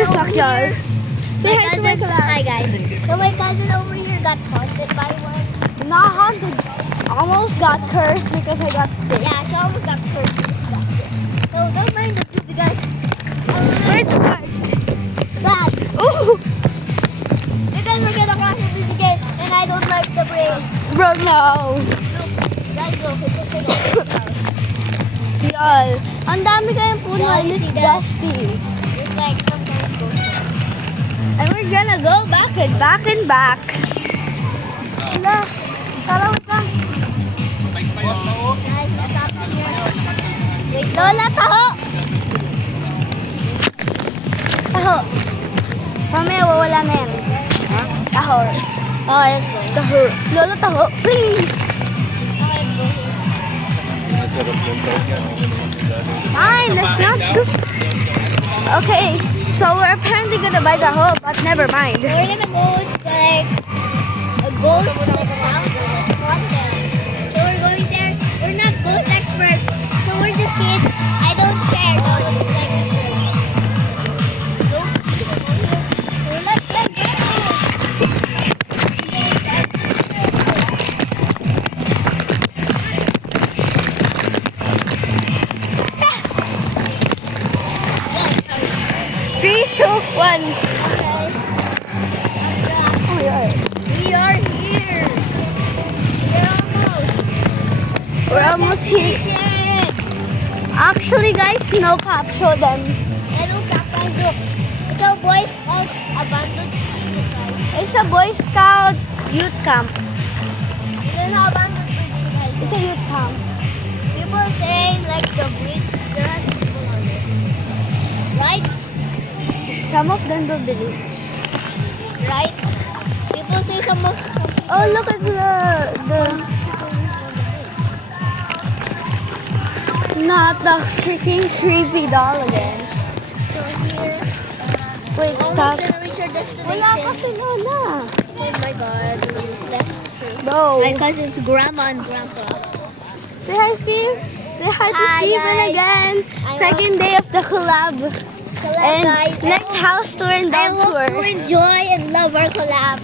a luck, y'all. Say hi to my collab. Hi guys. So my cousin over here got haunted by one. Not haunted. Almost got cursed because I got sick. Yeah, she almost got cursed. So don't mind the two because Where's the bag? bad. Ooh, Because we're gonna crash into this again and I don't like the brain. bro, no. Guys, look, it's just in the house. Y'all, ang dami kayong puno Yeah, and you it's see that? dusty. It's like some kind of ghost. And we're gonna go back and back and back. Hala, kalawit lang. Guys, we're stopping here. Wait, Lola, taho! Taho. Mamaya wawala na yan. Taho. Okay, let's go. Taho. Lola, taho. Please. Okay, let's go here. Fine, let's not do. Okay, so we're apparently gonna buy the hoe, but never mind. So we're gonna go to like a ghost like house like haunted. So we're going there. We're not ghost experts, so we're just kids. I don't care. No, like so let's go. Three, two, one. Okay. Oh yeah. We are here. We're almost here. Station. Actually, guys, no cop. Show them. Hello, guys. Look. It's a Boy Scout abandoned. It's a Boy Scout youth camp. It's an abandoned bridge, guys. It's a youth camp. People say like the bridge there has people on it. Right? Some of them don't believe. Right? People say some of Oh, look at the not the freaking creepy doll again. so here. Wait, stop. Almost gonna reach our destination. Wala kasi Lola. Oh my god, we slept. Bro. My cousin's grandma and grandpa. Say hi, Steve. Say hi to Hi, Steven guys. again. I Second day of the collab. Collab, And guys. next house tour and I dog hope tour. you enjoy and love our collab.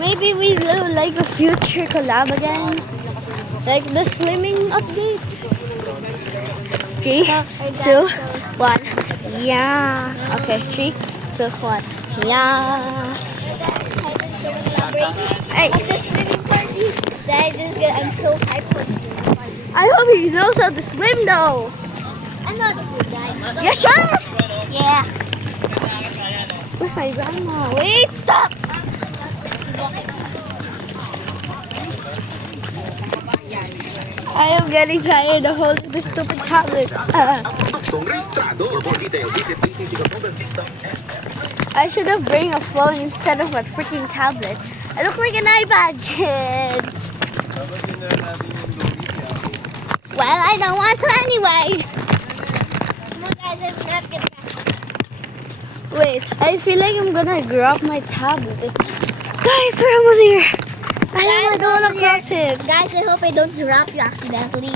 Maybe we do like a future collab again. Like the swimming update. 3, 2, 1. Yeah. Okay, 3, 2, 1. Yeah. Hey, At the swimming party, guys, I'm so hyped for swimming party. I hope he knows how to swim though. I'm not swim, guys. You sure? Yeah. Where's my grandma? Wait, stop. I am getting tired of holding this stupid tablet. I should have bring a phone instead of a freaking tablet. I look like an iPad kid. Well, I don't want to anyway. Come on, guys, I'm not gonna Wait, I feel like I'm gonna drop my tablet. Guys, we're almost here. I don't want to cross it. Guys, I hope I don't drop you accidentally.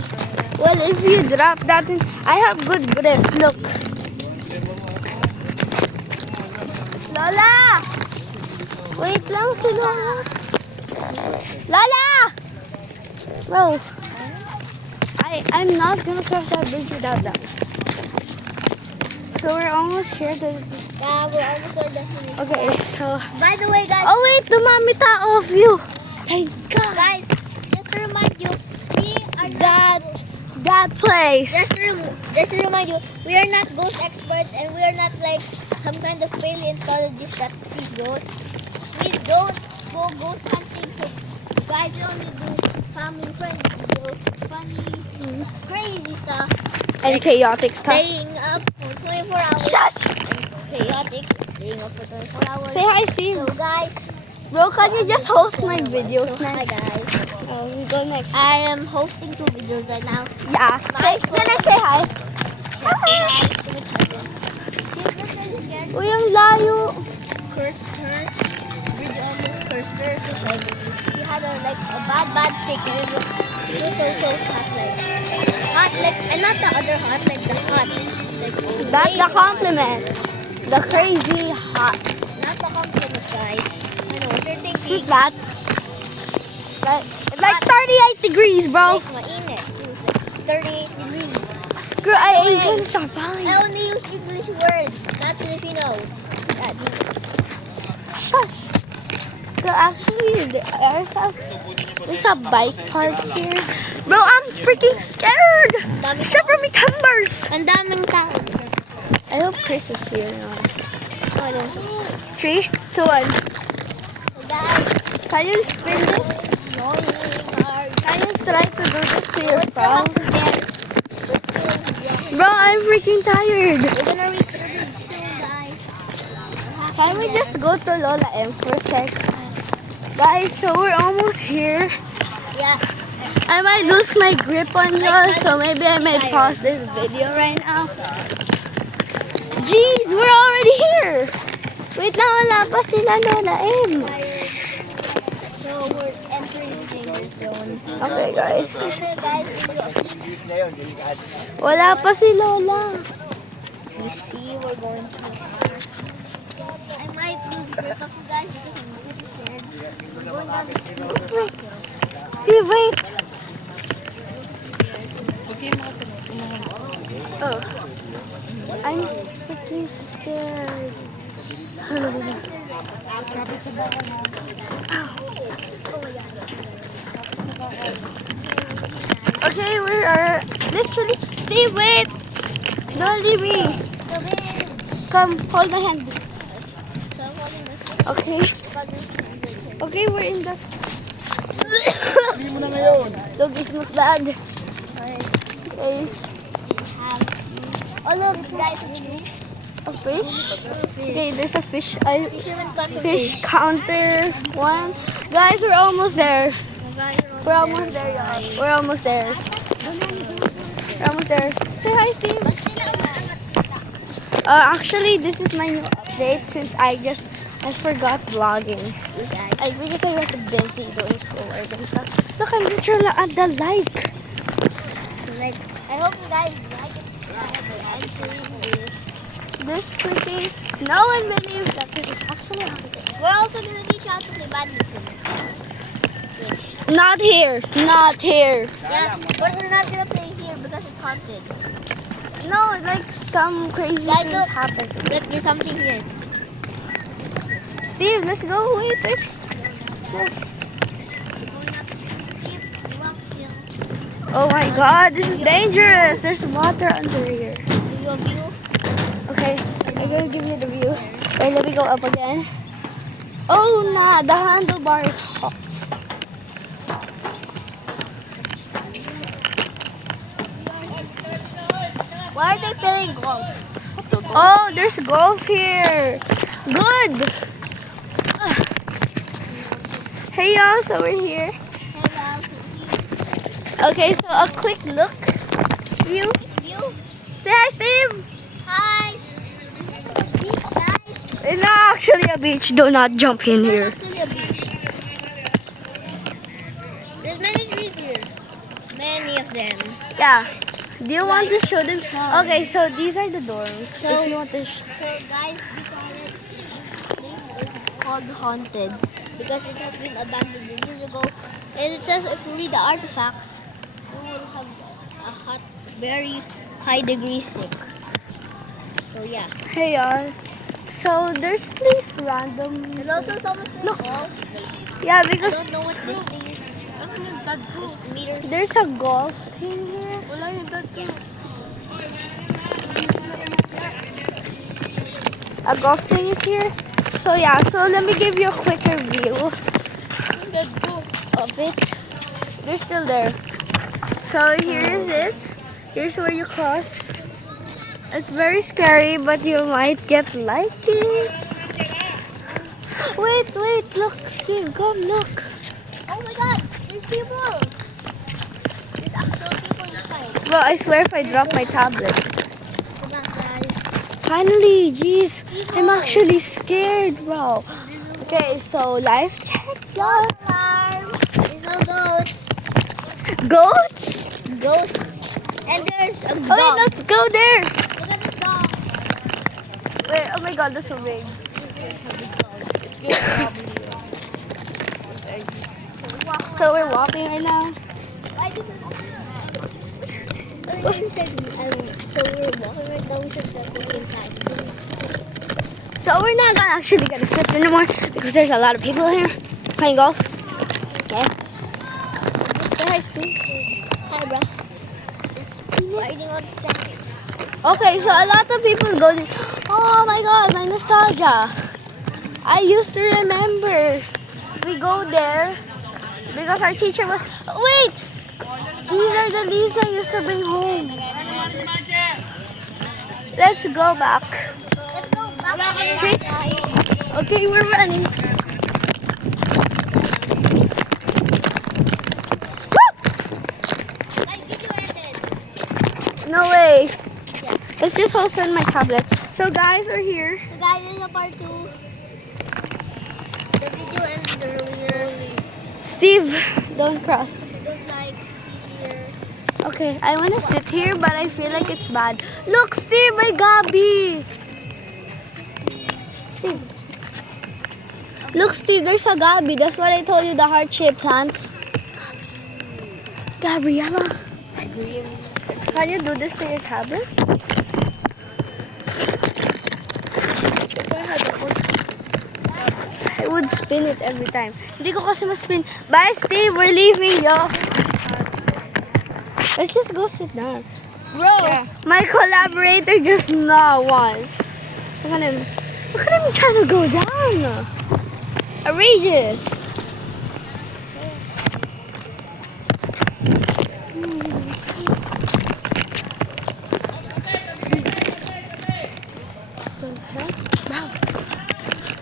Well, if you drop that, then I have good grip. Look. Lola! Wait lang si Lola. Lola! Bro, I'm not gonna cross that bridge without that. So we're almost here. Yeah, we're almost our destination. Okay, so... By the way, guys, Oh wait, dumami tao of you. Thank God. guys, just to remind you, we are not That place. just to remind you, we are not ghost experts and we are not like some kind of paleontologist that sees ghosts. We don't go ghost hunting, so guys, we only do family friendly videos, funny, crazy stuff. And Like chaotic stuff. Staying up for 24 hours. Shush! Chaotic, staying up for 24 hours. Say hi, Steve. So guys, Bro, can you just host my videos so hi next? guys. We go next. I am hosting 2 videos right now. Yeah. Can I say hi? Say hi. Uy, ang layo. Cursed her. This bridge almost cursed her. So like, she had a bad sickness. It was So hot, and not the other hot, like the hot. Like, That's way the hot. compliment. The crazy hot. Not the compliment, guys. I know what you're thinking. That's like 38 degrees, bro. Like mainit. It's like 38 degrees. Girl, I ain't Hey. gonna survive. I only use English words, not Filipino. That means. Shush. So actually, there's a bike park here. Bro, I'm freaking scared. Shiver me timbers. Ang daming tao. I hope Chris is here now. Oh, no. 3, 2, 1. So guys, Can you spin this? Can you try to do this to your phone? Bro, I'm freaking tired. We're gonna reach soon, guys. Can we just go to Lola M for a sec? Guys, so we're almost here. Yeah. I might lose my grip on you, so maybe I might pause this video right now. Jeez, we're already here. Wait lang, wala pa sila Lola M. So we're entering the danger zone. Okay, guys. Okay, guys. Wala pa si Lola. You see, we're going to. I might lose grip of you guys because I'm really scared. We're going down the street. Wait. Steve, wait. Oh. I'm freaking scared. Okay, we are literally. Steve, wait. Don't leave me. Come, hold my hand. So I'm holding this. Okay. Okay, we're in the. Look, this was bad. Sorry. Okay. Oh look, guys. A fish? Okay, there's a fish. I Fisherman plus a fish counter one. Guys, we're almost there. We're almost there, y'all. We're almost there. We're almost there. Say hi, Steve. Actually, this is my new update since I forgot vlogging. Because I was busy doing schoolwork and stuff. Look, I'm literally at the like. Like, I hope you guys like it. This freaking no one believes that this is actually happening. We're also gonna teach you how to play badminton. Which, Not here. Not here. yeah, but we're not gonna play here because it's haunted. No, like some crazy Guys, things look. happen. Look, there's something here. Steve, let's go. Wait. Oh my God, this is dangerous. There's water under here. Do you view? Okay, I'm gonna give you the view. Wait, let me go up again. Oh nah, the handlebar is hot. Why are they playing golf? Oh, there's golf here. Good. Ah. Hey y'all, so we're here. Okay, so a quick look view. View? Say hi, Steve. Hi. Guys. It's not actually a beach. Do not jump in here. It's actually a beach. There's many trees here. Many of them. Yeah. Do you want to show them? Okay, so these are the dorms. So- if you want to So guys, this is called haunted because it has been abandoned years ago. And it says if we read the artifact, we will have a very high degree sick. So yeah. Hey y'all. So there's this random. And also someone playing Look. golf. Yeah, I because don't know what this thing is. 50 meters. there's a golf thing here. A golf thing is here. So yeah, so let me give you a quicker view of it. They're still there. So here is it. Here's where you cross. It's very scary, but you might get like it. Wait, look, Steve, come look. Oh my god, there's people. There's actual people inside. Bro, I swear if I drop my tablet. Hold on, guys. Finally, jeez, I'm actually scared, bro. Okay, so life check, y'all. False alarm. There's no goats. goats? Ghosts. And there's a dog. Okay, let's go there. Look at this dog. Wait, oh my god, that's so big. So we're walking right now. Why did you said so we were walking right now. We said that we came back. So we're not actually gonna sit anymore because there's a lot of people here playing golf. Okay. Say hi, Steve. Hi, bro. Riding on step. Okay, so a lot of people go there. Oh my god, my nostalgia. I used to remember. We go there because our teacher was. Oh, wait! These are the leaves I used to bring home. Let's go back. Let's go back. Okay, we're running. My video ended. No way. Yeah. It's just hosted on my tablet. So guys, we're here. So guys, this is a part 2. The video ended earlier. Steve, don't cross. I don't like here. Okay, I want to sit here, but I feel like it's bad. Look, Steve, my Gabi. Steve. Look, Steve, there's a Gabi. That's what I told you, the heart-shaped plants. Gabriella, can you do this to your tablet? I would spin it every time. Hindi ko kasi ma-spin. Bye, Steve. We're leaving, yo. Let's just go sit down. Bro, my collaborator just not once. Look at him. Look at him trying to go down. Outrageous.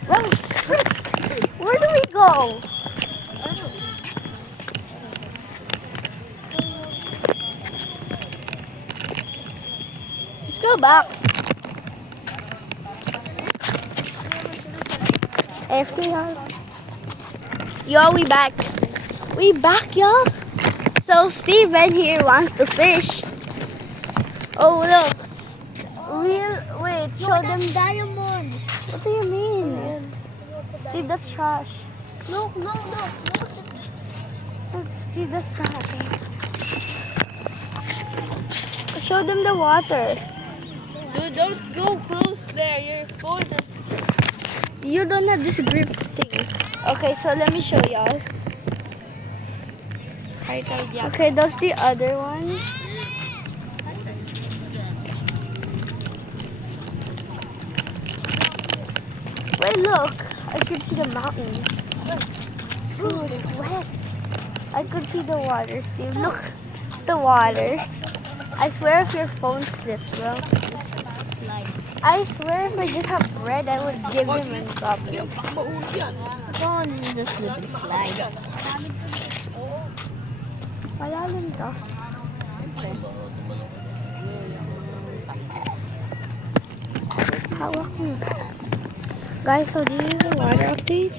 Wow, frick. Where do we go? Let's go back. FTR. Yo, we back. We back, y'all. So Steven here wants to fish. Oh, look. Wait, show them. Diamonds. What do you mean? Steve, that's trash. Look. Look, Steve, that's trash. Show them the water. Dude, don't go close there. Your phone is... You don't have this grip thing. Okay, so let me show y'all. Okay, that's the other one. Wait, look. I could see the mountains. Ooh, it's wet. I could see the water, Steve. Look, it's the water. I swear if your phone slips, bro. I swear if I just have bread, I would give him a copy. Oh, this is a slip and slide. Malalim to. Hawak mo. Guys, so this is the water update.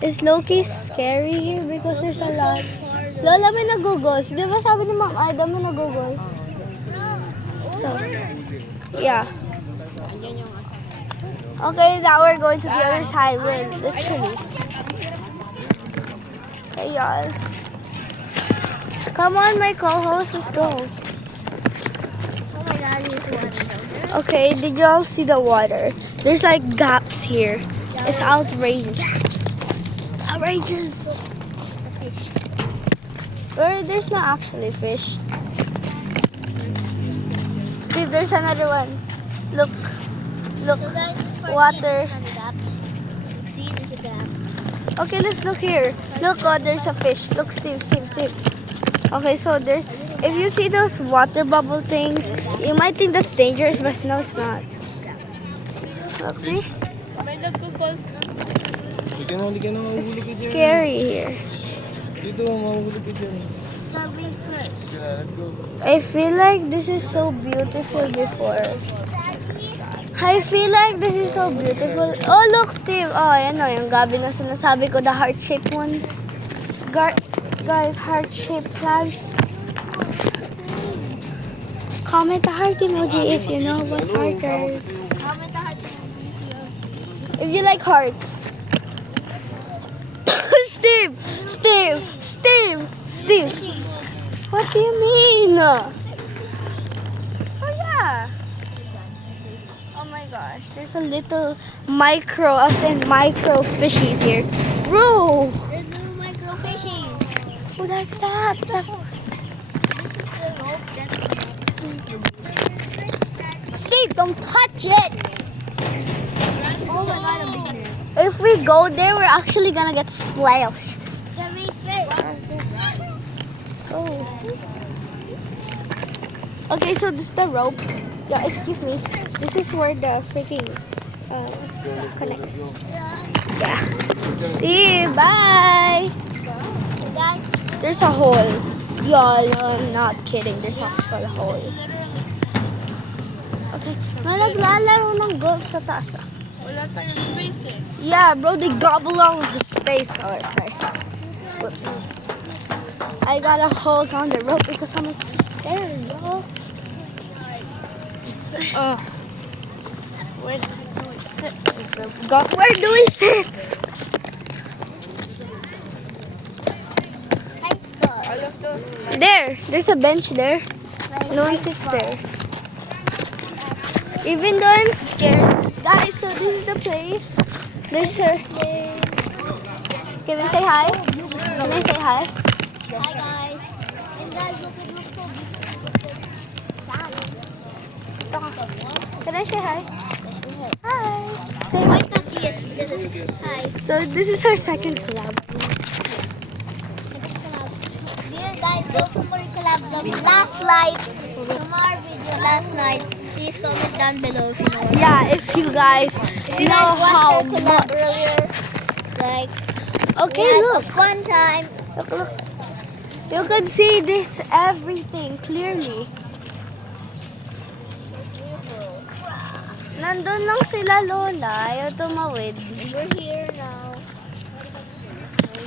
It's low-key scary here because there's a lot. Lola, may nagugol. Di ba sabi ni Ma'am Aida may nagugol? So, yeah. Okay, now we're going to the other side. We're literally. Hey, y'all. Come on, my co-host. Let's go. Oh my god, here's water. Okay, did y'all see the water? There's like gaps here. It's outrageous. Outrageous. Or there's not actually fish. Steve, there's another one. Look. Look. So guys, Water. see, there's a gap. Okay, let's look here. Look, oh, there's a fish. Look, Steve. Okay, so there, if you see those water bubble things, you might think that's dangerous, but no, it's not. Look, see? May nagko-calls na. It's scary here. I feel like this is so beautiful before. I feel like this is so beautiful. Oh, look, Steve. Oh, ayan o, yung gabi na sinasabi ko, the heart-shaped ones. guys, heart-shaped plants. Comment a heart emoji if you know what hearters. Comment the heart If you like hearts. Steve! Steve! Steve! Steve! What do you mean? Oh yeah. Oh my gosh. There's a little micro, as in micro fishies here. Bro! There's little micro fishies. Who likes that? This is the rope that's Steve, don't touch it! Oh my god, a big man. If we go there, we're actually gonna get splashed. Get me fit. Oh. Okay, so this is the rope. Yeah, excuse me. This is where the freaking connects. Yeah. See, bye. Guys, There's a hole. Lol, I'm not kidding. There's actual hole. Okay. May naglalaro ng golf sa taas. Ah. Wala tayong space eh. Yeah, bro, they gobble up the space. Oh, sorry. Whoops. I gotta hold on the rope because I'm scared, yo. Where do we sit? This rope. God, where do we sit? high school. All of those. There. There's a bench there. No one sits there. Even though I'm scared. Guys, so this is the place. There's a... Can we say hi? Can I say hi? Hi guys. And guys, look, it looks so beautiful. Can I say hi? Hi. Say You hi. might not see us because it's high. So this is our second collab. Dear guys, go for more collabs of last night from our video last night. Please comment down below if you know. Yeah, if you guys If you know guys watched how our collab much. earlier, like Okay, we had look. a fun time. Look, look. You can see this everything clearly. Nandun lang sila, Lola. Ayaw tumawid. And we're here now.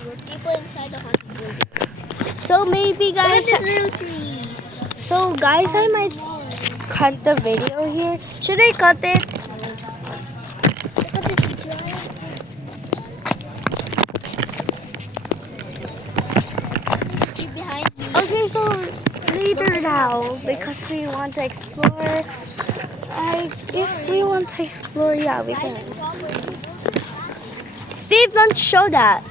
We're people inside the haunted building. So maybe Look at guys, this little tree. so guys, I might cut the video here. Should I cut it? Look at this giant. Tree behind me. Okay, so later now, because we want to explore. If we want to explore, yeah, we can. Steve, don't show that.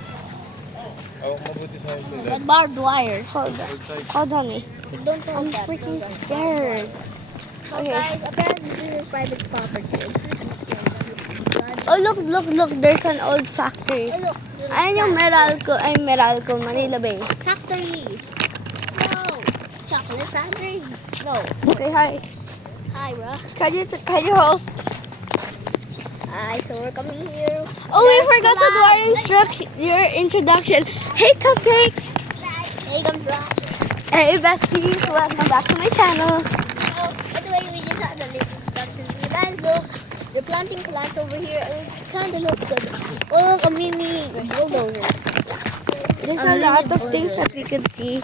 With barbed wires. Hold on me. Don't I'm hold that. freaking Hold on. scared. So Okay. guys, apparently this is private property. Oh, look, there's an old factory. Oh look. Ayan yung Meralco, Manila Bay. Factory. No. Chocolate factory. No. Say hi. Hi, bro. Can you host? Hi, so we're coming here. Oh, we There's forgot to do collab. your introduction. Hey, cupcakes. Hey, gumdrops. Hey, besties. Welcome back to my channel. Oh, by the way, we just had a little introduction. You guys, look. They're planting plants over here. It's kind of looks good. Oh, look, a mini bulldozer. There's a lot of things that we could see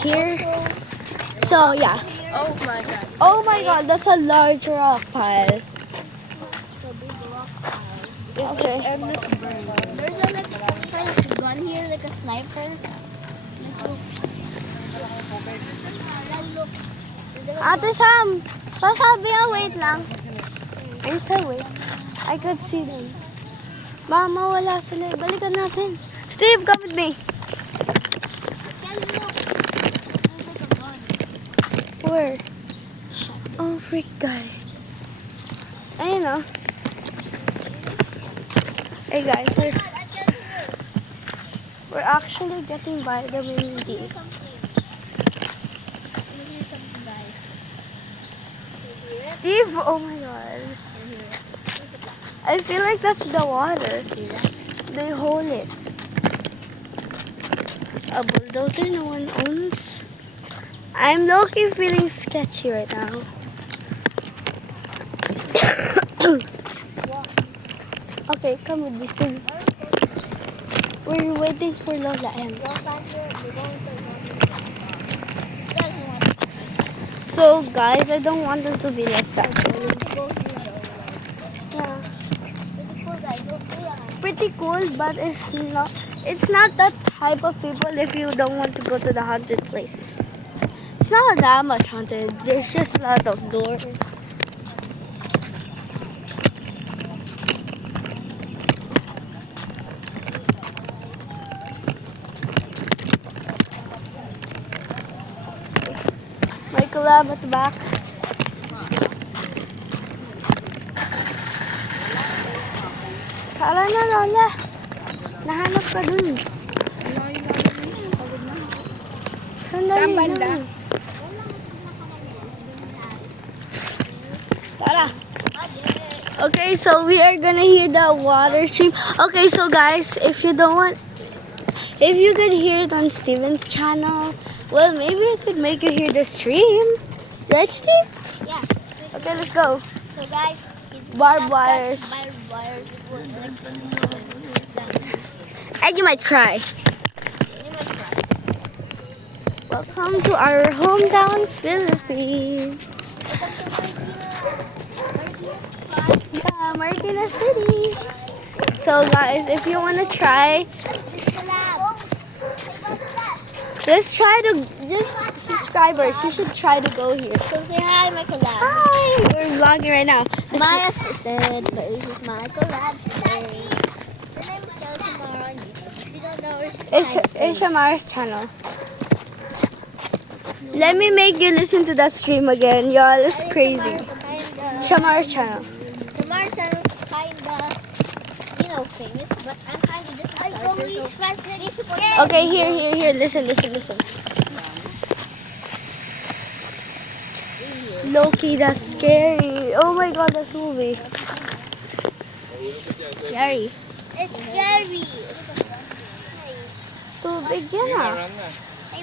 here. So, yeah. Oh my god. Oh my god, that's a large rock pile. Okay. Endless burn. There's a, like some kind of gun here, like a sniper. Look. Ate Sam, pasabi nga, wait lang. Wait. I could see them. Mama, wala sila. Balikan natin. Steve, come with me. Where? Oh, freak guy. Ayun oh. Hey guys, we're actually getting vitamin D. Steve, oh my god. I feel like that's the water. They hold it. A bulldozer no one owns. I'm low-key feeling sketchy right now. Okay, come with me, Steve. We're waiting for Lola M. So guys, I don't want them to be left out. Yeah. Pretty cool, but it's not that type of people if you don't want to go to the haunted places. It's not that much haunted. There's just a lot of doors. May collab at the back. Tara na, Lola. Nahanap ka dun. Sandali Saan banda? lang. Tara. Okay, so we are gonna hear the water stream. Okay, so guys, if you could hear it on Steven's channel, well, maybe I could make you hear the stream. Right, Steve? Yeah. Okay, let's go. So guys, it's Barbed not wires. just barbed wires. It was like And you might cry. Welcome to our hometown, Philippines. Yeah, Marikina City. So guys, if you want to try, let's try to just subscribers. You should try to go here. So say hi, my collab. Hi, we're vlogging right now. My assistant, but this is my collab today. Her name is Shamara. If you don't know her, It's Shamara's channel. Let me make you listen to that stream again, y'all. It's crazy. Shamara's channel. Shamara's channel is kinda, famous, but I'm kinda just a starter. Okay, here. Listen. Loki, that's scary. Oh my god, that's movie. Scary. It's scary. Tubig yan ah.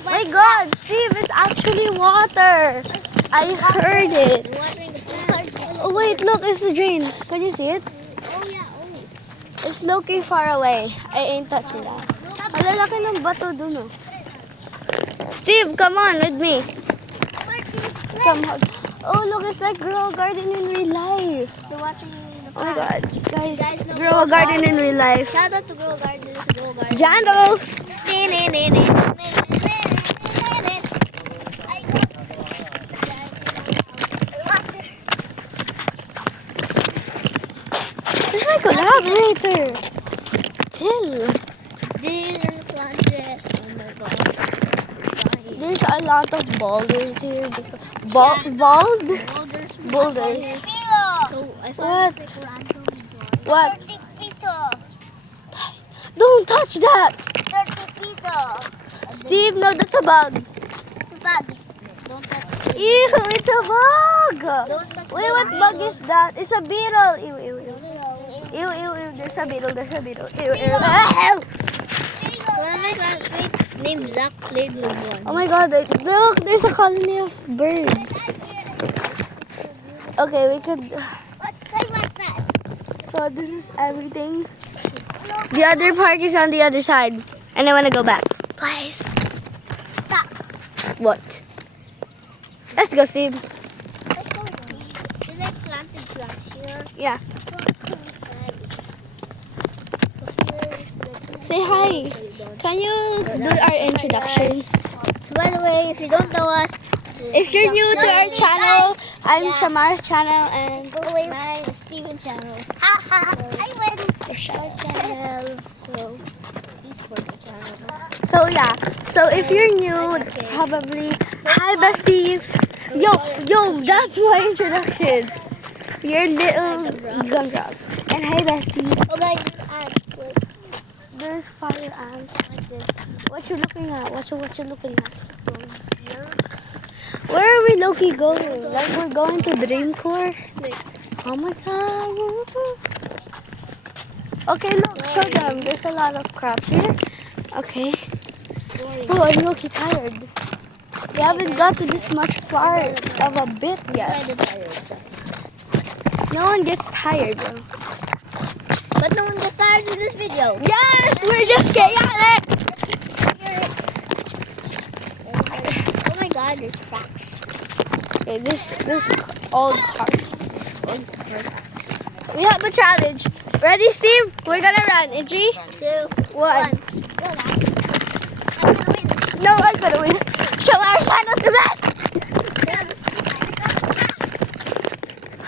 My god, Steve, it's actually water. I heard it. Watering the plants. Oh wait, look, it's the drain. Can you see it? Oh yeah, oh. It's Loki far away. I ain't touching that. Ang lalaki ng bato dun oh. Steve, come on with me. Come on. Oh look, it's like Grow a Garden in real life. The watering the Oh my plants. god, guys, Guys, no, Grow a Garden in real life. Shout out to Grow Garden. This is Grow Garden. Jando! It's my collaborator. Chill. These are the plants that, oh my god. There's a lot of boulders here. Boulders? Boulders. So I What? found this like random boy. What? 30 peso. Don't touch that! 30 peso. Steve, no, that's a bug. It's a bug. Don't touch it. Ew, it's a bug! Don't touch Wait, the what beetle. bug is that? It's a beetle. Ew. There's a beetle. Ew. So my classmate named Zach played Lumon. Oh my god, look, there's a colony of birds. Okay, we could... What's that? So this is everything. The other park is on the other side. And I want to go back. Guys. Stop. What? Let's go, Steve. Let's go. There's like planted plants here. Yeah. Say hi. Can you do our introduction? So by the way, if you don't know us, If you're new to our channel, I'm Yeah. Shamar's channel and mine is Steven channel. I win. Our channel. So please support the channel. so yeah. So if you're new, probably hi besties. Yo, that's my introduction. Your little gumdrops. And hi besties. Oh guys, ants. Like, There's fire ants. like this. What you looking at? What you looking at? Where are we Loki going? Like we're going to Dreamcore? Oh my god. Okay, look, show them. There's a lot of crabs here. Okay. Oh, I'm Loki tired. We haven't got to this much far of a bit yet. Kinda tired, guys. No one gets tired though. But no one gets started in this video. Yes, we're just chaotic. Oh my god, there's cracks. Okay, this old car. This old car. We have a challenge. Ready, Steve? We're gonna run in 3, 2, 1. Go guys. I'm gonna win. No, I'm gonna win. Show our channels the best.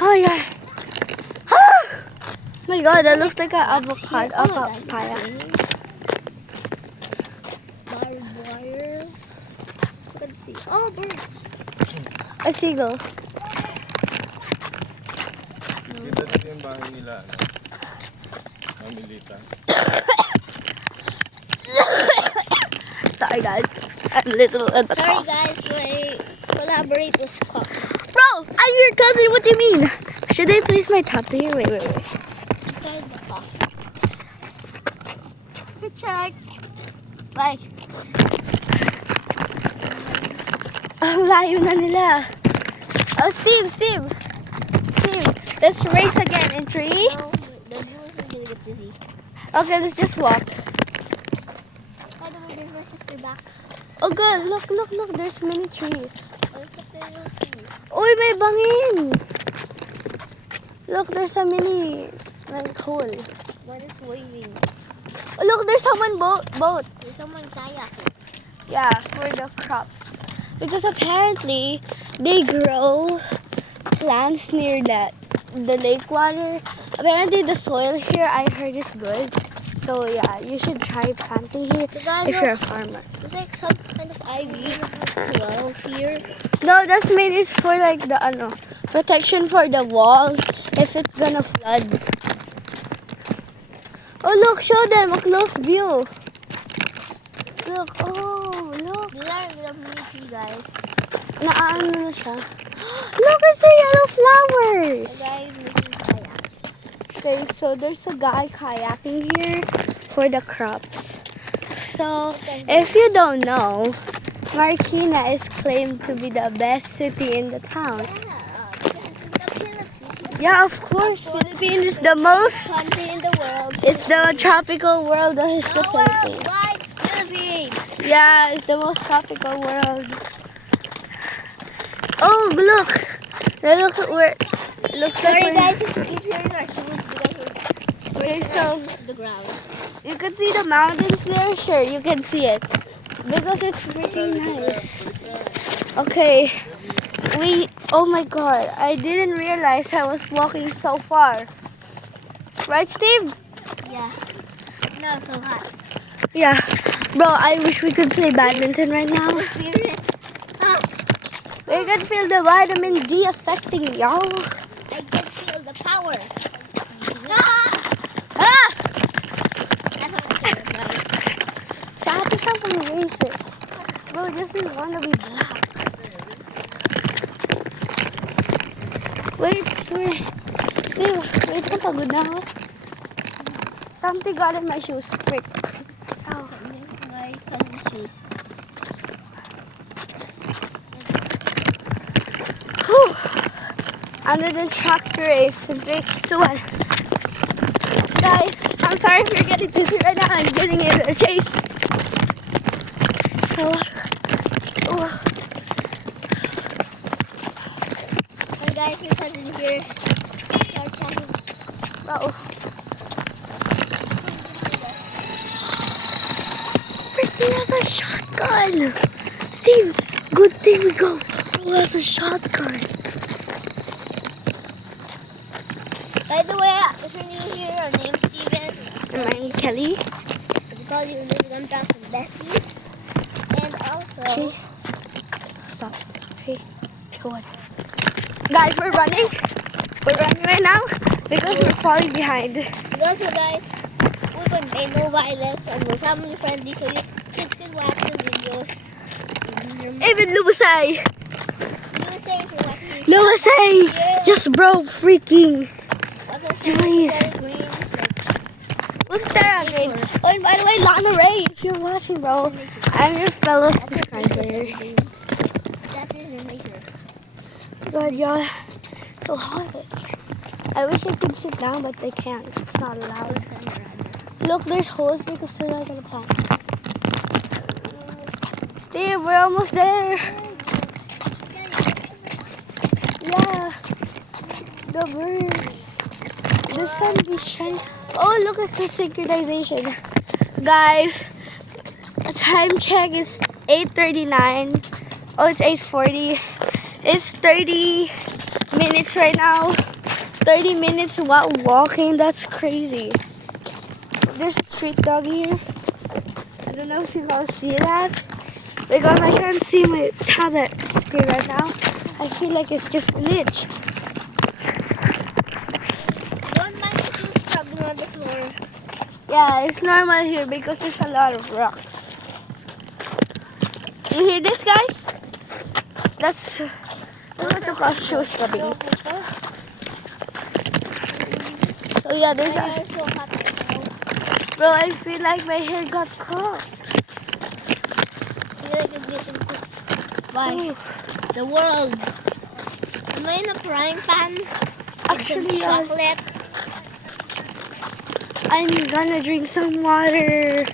Oh yeah. Oh my god, that looks like an avocado, a papaya. Barbed wire. Let's see. Oh, bird. A seagull. Kita dito yung bahay nila, ano? Mamilita. Sorry guys, I'm a little at the Sorry top. guys, my collaborate was cough. Bro, I'm your cousin, what do you mean? Should I place my top here? Wait. Fit check. Like, ang layo na nila. Oh, Steve. Let's race again in 3. No, the viewers are gonna get busy. Okay, let's just walk. By the way, there's my sister back. Oh, good. Look. There's many trees. Oh, look at the little tree. Uy, may bangin. Look, there's a mini hole. One is waving. Oh, look, there's someone boat. There's someone kayaking. Yeah, for the crops. Because apparently they grow plants near the lake water. Apparently the soil here I heard is good. So yeah, you should try planting here So guys, if you're a farmer. there's like some kind of ivy as well here. No, that's mainly for like the protection for the walls if it's gonna flood. Oh look, show them a close view. Look, look. These are the mini tree guys. Naano na siya. Look, it's the yellow The flowers. guy is making kayak. Okay, so there's a guy kayaking here for the crops. So, if you don't know, Marikina is claimed to be the best city in the town. Yeah, of course. Philippines is the most. Country in the world. It's the tropical world that is the Philippines. Worldwide Philippines. Yeah, it's the most tropical world. Oh, look! Look where. Looks Sorry like we're- guys if you keep hearing our shoes because we're Okay, so to the ground. you can see the mountains there. Sure, you can see it because it's pretty nice. Okay, oh my god, I didn't realize I was walking so far. Right, Steve? Yeah. No, so hot. Yeah. Bro, I wish we could play badminton right now. Serious. Ah, We can feel the vitamin D affecting y'all. I can feel the power. Ah! Ah! That's what I said, guys. Sa atin siya pang races. Bro, this is wanna be black. Wait, sorry. Steve, wait, pagod na ako. Something got in my shoes. Frick. Ow. This is my cousin's shoes. Whew. Under the tractor race in 3, 2, 1. Guys, I'm sorry if you're getting busy right now. I'm getting in a chase. Oh. And guys, my cousin here. Start chatting. Oh. Freaking has a shotgun. Steve, good thing we go. Bro has a shotgun. By the way, if you're new here, our name's Steven. And I'm Kelly. We call you Little Gumdrops and Besties. And also, Okay. Stop. 3, 2, 1. Guys, we're running. We're running right now because we're falling behind. and also guys, we convey no violence and we're family friendly so you kids can watch the videos. Even Luwasay. You say if you're watching this. Luwasay. Yeah. Just bro freaking. Also, Please. green, What's there again? Oh, and by the way, Lana Ray, if you're watching, bro, I'm your fellow subscriber. That is your nature. God, y'all, so hot. I wish I could sit down, but I can't. It's not allowed. Look, there's holes because they're not gonna plant. Steve, we're almost there. Yeah. The birds. The sun is shining. Oh, look, it's the synchronization. Guys, a time check is 8:39. Oh, it's 8:40. It's 30 minutes right now. 30 minutes while walking. That's crazy. There's a street dog here. I don't know if you guys see that because I can't see my tablet screen right now. I feel like it's just glitched. Don't mind the shoes scrubbing on the floor. Yeah, it's normal here because there's a lot of rocks. You hear this, guys? That's what you call shoe scrubbing. So yeah, there's My a... hair is so hot right now. Bro, I feel like my hair got caught. I feel like it's getting cooked by the world. Am I in a frying pan? Actually, Some chocolate. I'm gonna drink some water.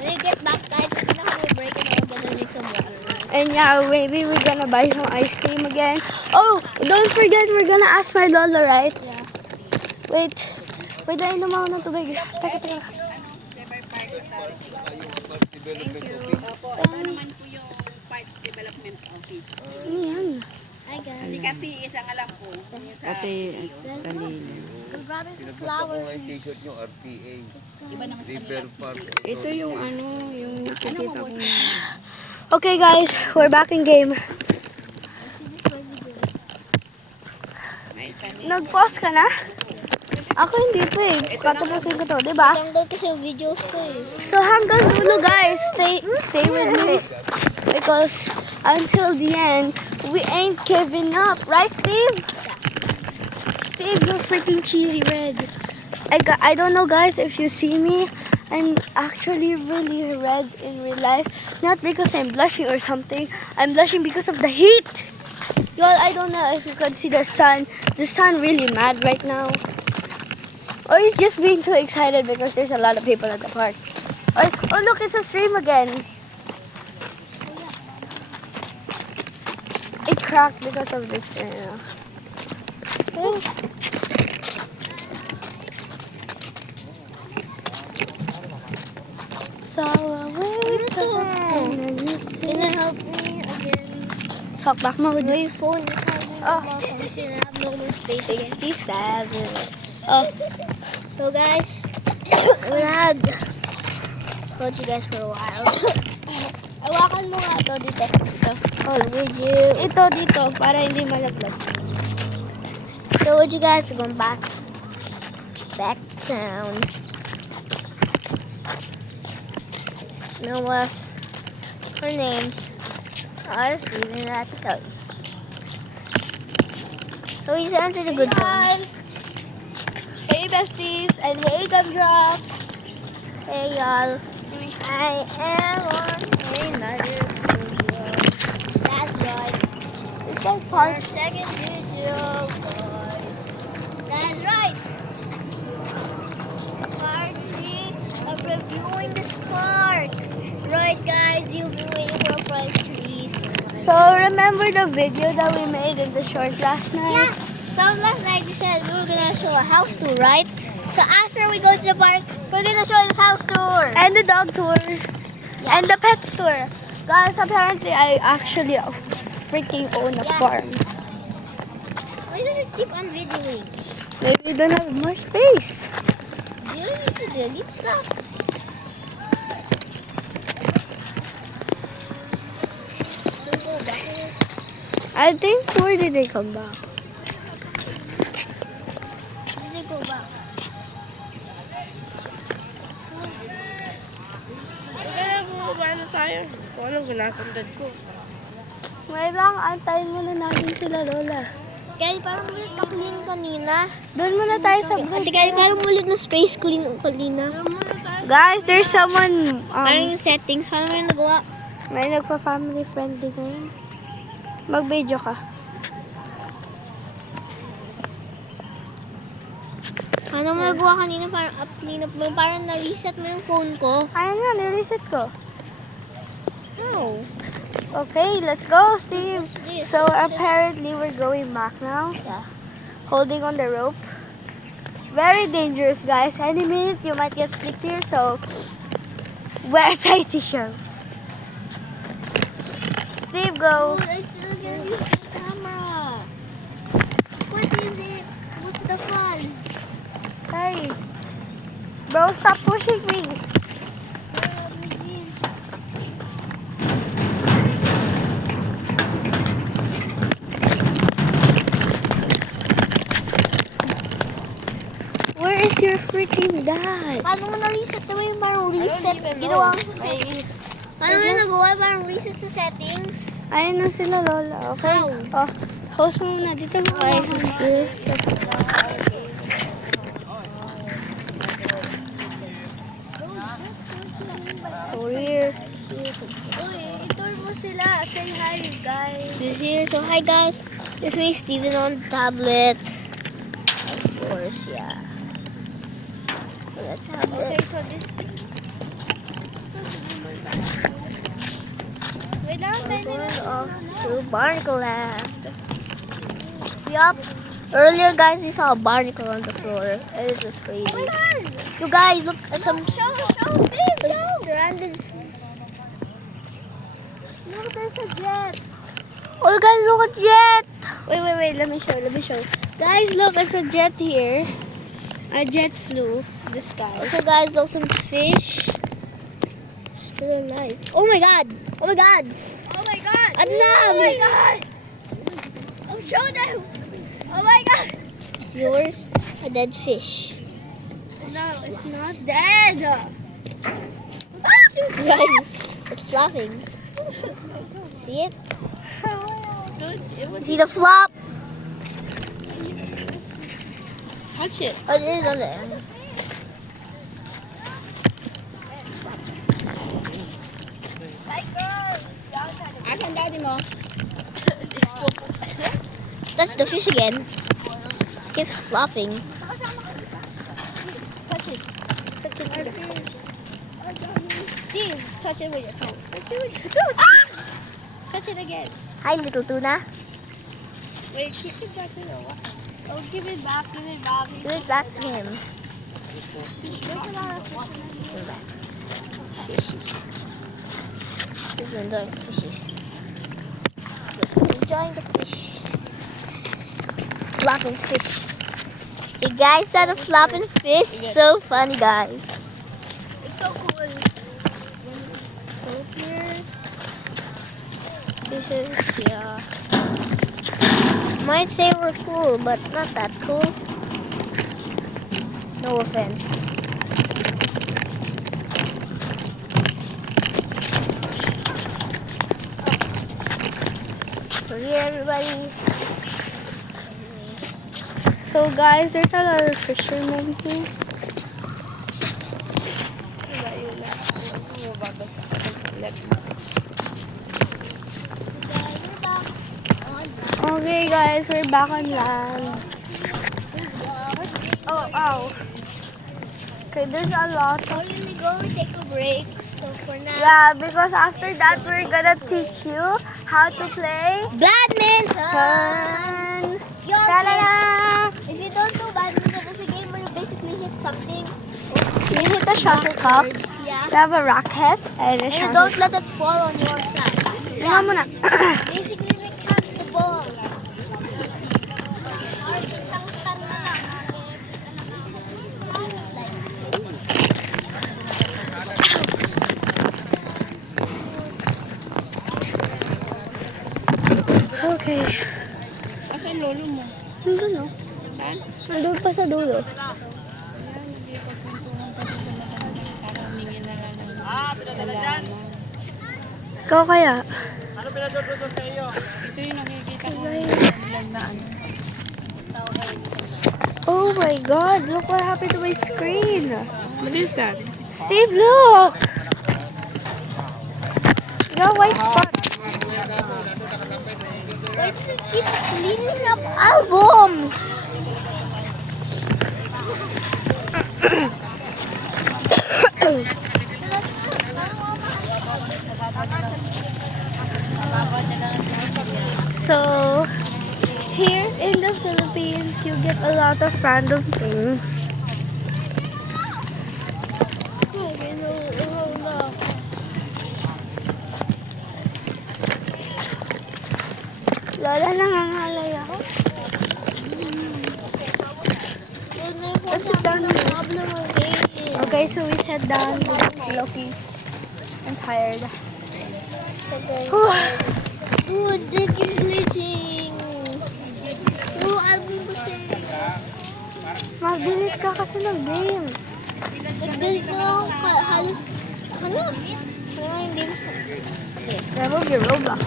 When you get back, guys, we're gonna have a break and I'm gonna drink some water. And yeah, maybe we're gonna buy some ice cream again. Oh, don't forget, we're gonna ask my lola, right? Yeah. Wait, tayo naman ako ng tubig. Teka. Ito naman po yung Parks Development Office. Ano yan? Hi, guys. Si Kati, isang alam po. Yung sa Pinapunta ko nga yung ticket nyo, RPA. iba naman sa River Park. Ito yung ano, yung nakikita ko. Okay guys, we're back in game. Nag-pause ka na? Ako hindi pa eh. Katapusin ko to, di ba? Tanggal kasi yung videos ko eh. So hanggang dulo guys, stay with me. Because until the end, we ain't giving up. Right, Steve? Steve, you're freaking cheesy red. I don't know guys if you see me. I'm actually really red in real life. Not because I'm blushing or something. I'm blushing because of the heat. Y'all, I don't know if you can see the sun. The sun really mad right now. Or he's just being too excited because there's a lot of people at the park. Or, oh look, it's a stream again. It cracked because of this. Oh. So I wake up and then you Can you say, help me again? talk back mode. My phone is having Oh. a malfunction. I have no more space again. 67. Oh, So guys, we had hold you guys for a while. hawakan mo nga to dito. Dito. Hold with you. Ito dito para hindi malaglag. So with you guys, we're going back town. Know us our names. I was leaving that to tell you. So we just entered a good one. Hey besties and hey gumdrops. Hey y'all. I am on another video. That's right. It's like Our part. second video, guys. That's right. Part 3 of reviewing this park. Right, guys, you'll be waiting for part 3. So remember the video that we made in the short last night? Yeah. So last night we said we were gonna show a house tour, right? So after we go to the park, we're gonna show this house tour. And the dog tour. And the pet tour. Guys, apparently I actually freaking own a Yeah. farm. Why do you keep on videoing? Maybe we don't have more space. You don't need to delete stuff. Don't go back. I think where did they come back? Did they go back? Kaya kung paano tayo? Kung anong ginasandad ko. May lang, antayin muna natin sila Lola. Kaya parang ulit pa-clean kanina. Doon muna tayo sa Ate, kaya parang ulit na space clean kanina. Guys, there's someone, Parang yung settings, paano mo yung nagawa? may nagpa-family friendly ngayon. Mag-video ka. Ano mo nagawa kanina? Parang up-clean up mo. Parang na-reset mo yung phone ko. Ayun nga, nireset ko. No. Okay, let's go, Steve. So apparently we're going back now. Yeah. Holding on the rope. Very dangerous, guys. Any minute you might get slipped here, so wear tight t-shirts. Steve, go. I still can't use the camera. What is it? What's the fuzz? Hey. Bro, stop pushing me. Where is your freaking dad? Paano mo na-reset naman yung parang reset? Ginawa mo sa settings. Paano mo nagawa parang reset sa settings? Ayun na sila, Lola. Okay? Oh, host mo muna. Dito mo kayo sa here. So here's Uy, itour mo sila. Say hi, guys. This here. So, hi, guys. This is me, Steven, on tablet. Of course, yeah. So, let's have Okay, this. so this... Wait lang, We're tayo going nila. off to Barnacle Land. Yup. Earlier, guys, we saw a barnacle on the floor. And it was crazy. Oh my God! You guys, look at some Show, Steve, show! stranded. Look, there's a jet. Oh, guys, look at jet. Wait, let me show. Guys, look, it's a jet here. A jet flew the sky. Also, guys, look, some fish. Still alive. Oh my god! Oh my god! Oh my God! What's up? Oh my God! Oh, show them! Oh my God! Yours, a dead fish. No, it's not dead. Guys, it's flopping. See it? Dude, it was See the flop? touch it. Oh, there's another. Asan daddy mo? That's the fish again. It keeps flopping. Touch it. Touch it with your toes. Steve, touch it with your toes. Touch it with your toes. Touch it again. Hi, little tuna. Wait, keep it back to the water. Oh, give it back, give it back. Give it back to him. There's a lot of fish in it. He's enjoying the fishes. Enjoying the fish. Flopping fish. You guys saw the flopping fish? So funny, guys. It's so cool. So here, fishes, yeah. Might say we're cool, but not that cool. No offense. So here, everybody. So guys, there's a lot of fishermen here. Okay guys, we're back on land. Oh, ow. Okay, there's a lot of... We're gonna go take a break. So for now, Yeah, because after that, we're gonna teach you how to play... badminton. Yo, kids, Ta-da-da! if you don't know badminton, it's a game where you basically hit something. You hit a shuttlecock, Yeah. you have a racket, and a And you shuttle. don't let it fall on your side. Tingnan mo na. Basically, like catch the ball. Isang star na lang. Okay. Asan lolo mo? Nandun no? Saan? Nandun pa sa dulo. Ayan, hindi pa kwentuhan pa sa matanda. Sana humingi na lang ng halaman. Ikaw kaya? Ito yung nakikita ko. Lang na ano. Oh my god, look what happened to my screen. What is that? Steve, look! You got white spots. Why does it keep cleaning up albums? So, here in the Philippines, you get a lot of random things. Lola, nangangalay ako. Let's sit down here. Okay, so we sat down because Loki and tired. Ooh, this is glitching. Ooh, I'll be pushing. Mag-delete ka kasi ng games. Nag-delete na ako halos. Ano? Hindi. Remove your Roblox.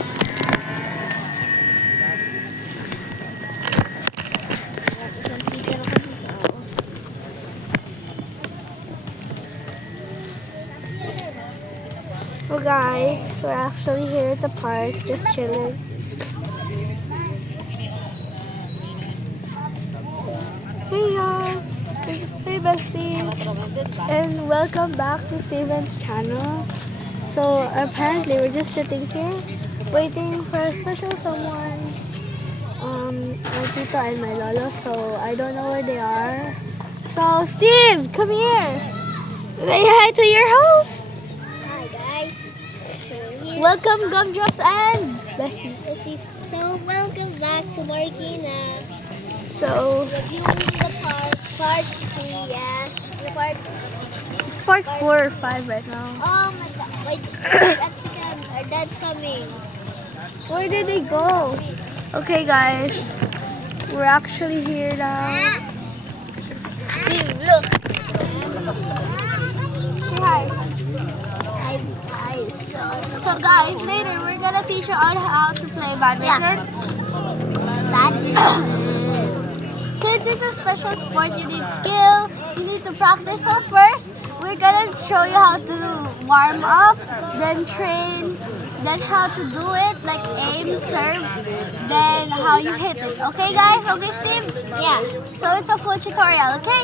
Well guys, we're actually here at the park, just chilling. Hey y'all! Hey besties! And welcome back to Steven's channel. So apparently we're just sitting here, waiting for a special someone. My tito and my lolo, so I don't know where they are. So Steve, come here! Say hi to your host! Hi guys. So here. Welcome Gumdrops and besties. So welcome back to Marikina. So Reviewing the part 3, yes. The part. it's part 4 or 5 right now. Oh my god. Wait, that's again. Our dad's coming. Where did they go? Okay guys, we're actually here now. Steve, look. Say hi. Hi guys. So guys, later we're gonna teach you on how to play badminton. Since it's a special sport, you need skill, you need to practice. So first, we're gonna show you how to warm up, then train, then how to do it, like aim, serve, then how you hit it. Okay guys? Okay Steve? Yeah. So it's a full tutorial, okay?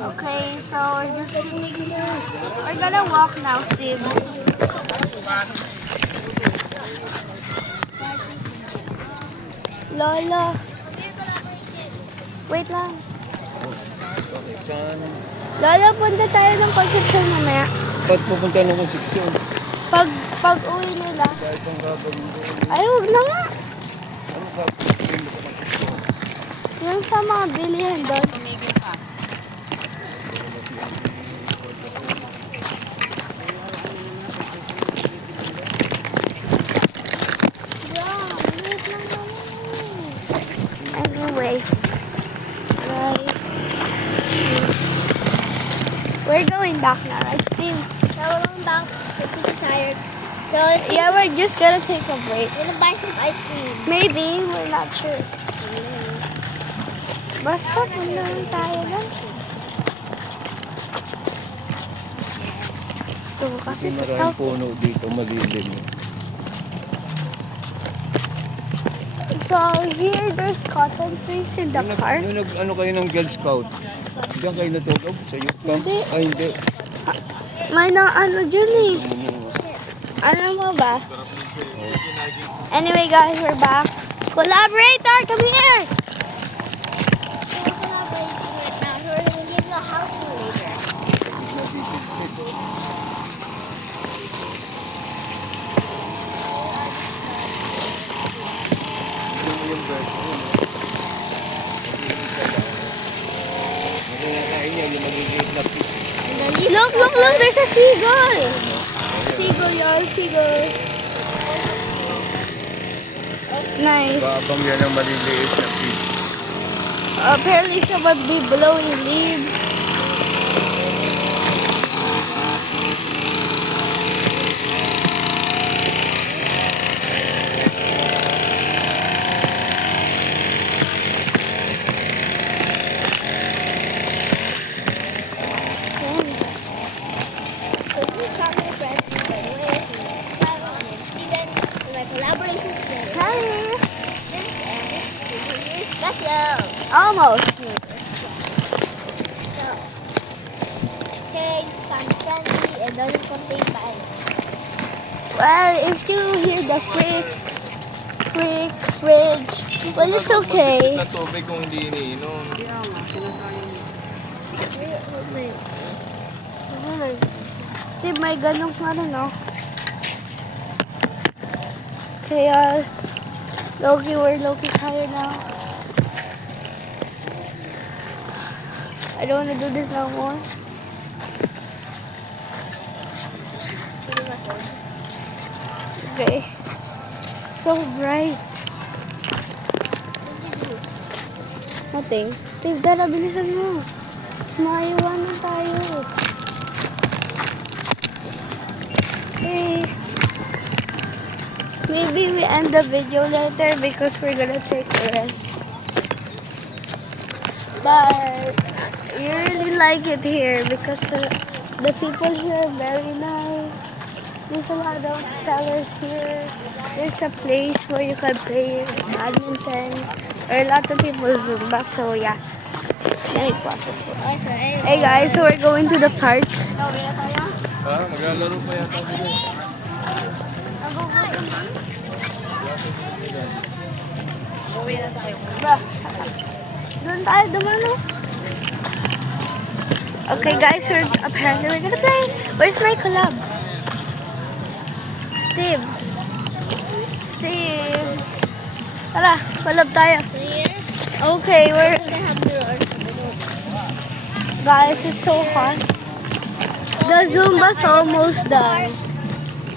Okay, so we're just sitting here. We're gonna walk now, Steve. Lola. Wait lang. Lola, punta tayo ng Concepcion mamaya. Ba't pupunta ng Concepcion? Pag uwi nila. Kahit ang gagawin ko. Ay, huwag na nga. Ano gagawin mo sa Concepcion? Yung sa mga bilihan doon. Tumigil ka. Anyway, guys, we're going back now, right, Steve? So we're going back. We're pretty tired. So Yeah, we're just gonna take a break. we're gonna buy some ice cream. Maybe, we're not sure. Basta punta lang tayo lang. So, kasi sa Maraming South, puno dito, malilim. so here there's cotton trees in the park. Ano kayo ng Girl Scout? Diyan kayo natulog sa youth camp? Hindi. Ay, hindi. May na ano dyan eh. Ano mo ba? Anyway guys, we're back. Collaborator, come here! So we're collaborating right now. So we're gonna give you a house later. Yung bird. Nakakain niya yung magiging na fish. Look, look, look, there's a seagull! Seagull, y'all, seagull. Nice. Babang yan ang maliliit na fish. Apparently someone be blowing leaves. So this is chocolate bread, by the way. Steven, doesn't contain fans. Well, if you hear the fridge, well, it's okay. Sa tubig kung hindi iniinom. Kaya nga, sinasabi niya. Steve, may ganong ano, no? Kaya, Loki, we're Loki tired now. I don't want to do this no more. Okay. So bright. Nothing. Steve, dara, bilisan mo. Maiwanan tayo. Okay. Maybe we end the video later because we're gonna take a rest. But you really like it here because the people here are very nice. There's a lot of sellers here. There's a place where you can play badminton or a lot of people Zumba. So yeah, very possible. Hey guys, so we're going to the park. Ha? Maglalaro pa yata sila. Doon tayo dumano. Okay guys, apparently we're gonna play. Where's my collab? Steve. Tara, collab tayo. Okay, guys, it's so hot. The Zumba's almost done.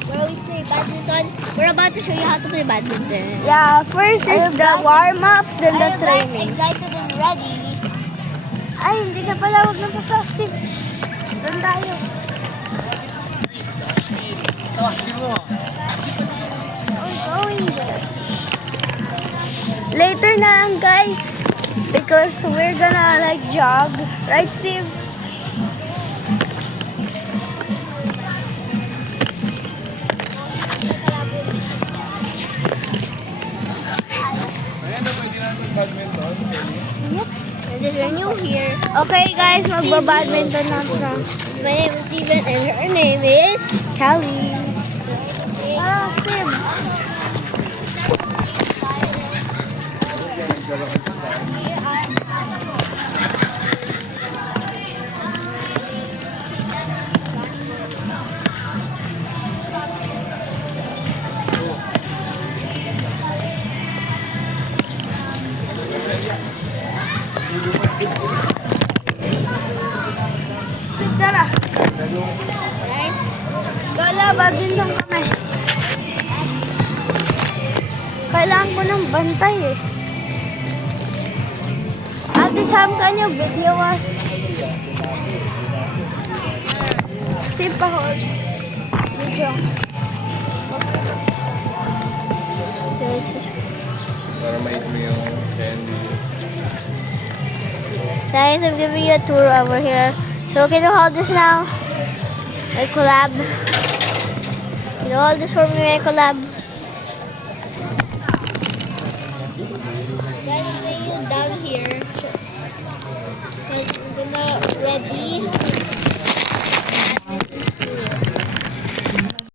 Where we play badminton. We're about to show you how to play badminton. Yeah, first is the warm-ups, then the Are you guys training. excited and ready? Ay, hindi ka pala. Huwag na pa Steve. Doon tayo. We're going there. Later na lang, guys. Because we're gonna like jog. Right, Steve? Ayan na, pwede natin badminton. And if you're new here, Okay, guys. Magbabadminton na ako. my name is Steven and her name is Callie. Ah, Steve. Steve, tara. Gala, badminton kami. Kailangan ko ng bantay eh. Ate Sam, can you video us? Steve, pa-hold. Video. Para ma-eat mo yung candy. Guys, I'm giving you a tour over here. So can you hold this now? My collab. Can you hold this for me, my collab? Guys, I'm laying down here. So, I'm gonna ready